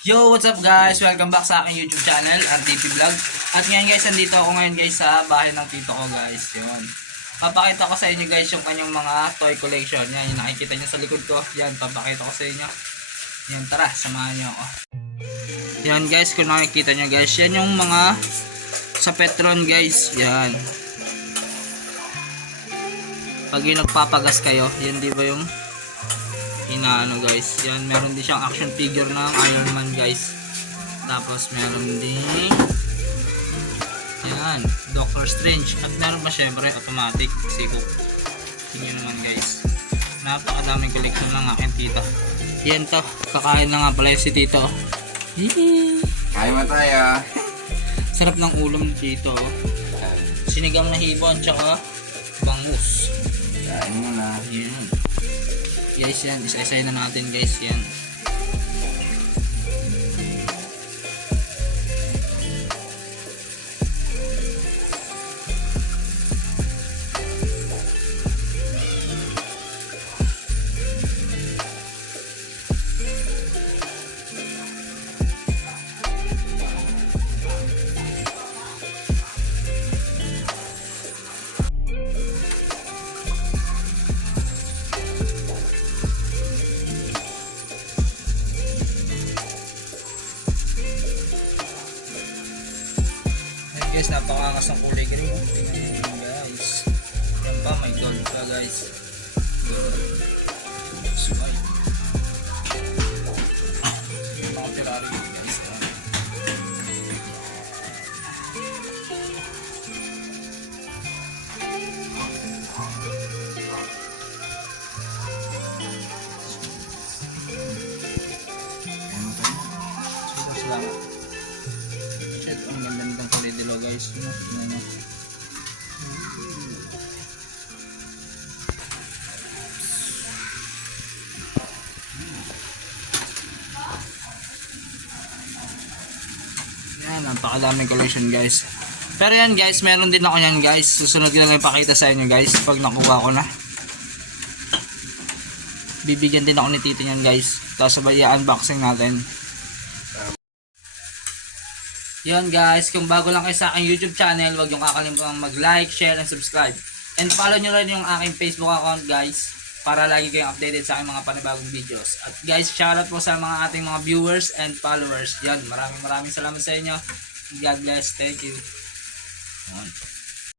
Yo, what's up guys? Welcome back sa aking YouTube channel, RDP Vlog. At ngayon guys, nandito ako ngayon guys sa bahay ng tito ko guys. Yun. Papakita ko sa inyo guys yung kanyang mga toy collection. Yan, yung nakikita nyo sa likod ko. Yan, papakita ko sa inyo. Yan, tara, samahan nyo ako. Yan guys, kung nakikita nyo guys, yan yung mga sa Petron guys. Yan. Pag yung nagpapagas kayo, yan di ba yung inaano guys. Yan, meron din siyang action figure ng Iron Man guys. Tapos meron din yan, Doctor Strange. At meron pa syempre automatic sikop. Tingnan naman guys, napakadaming collection ng aking tito. Yan to, kakain na nga pala si tito. Kain mo tayo. Sarap ng ulam ni tito. Sinigang na hibon tsaka bangus. Kain mo na. Yan guys, yan, isa-isay na natin guys. Yan. Guys, napakangas ng kulay green. Tingnan nyo guys. Yan pa, may gold pa guys. Gold. Smile. Mga Ferrari guys. Salamat. Shit, ang ganda nitong kulay dilaw guys. Tingnan nyo. Yan, napakadaming collection guys. Pero yan guys, meron din ako yan guys. Susunod ko lang ipakita sa inyo guys pag nakuha ko na. Bibigyan din ako ni tito yan guys. Tapos sabay i-unboxing natin. Yan guys, kung bago lang kayo sa aking YouTube channel, huwag yung kakalimutan mag-like, share, and subscribe. And follow nyo rin yung aking Facebook account guys, para lagi kayong updated sa aking mga panibagong videos. At guys, shoutout po sa mga ating mga viewers and followers. Yan, maraming salamat sa inyo. God bless, thank you. Yan.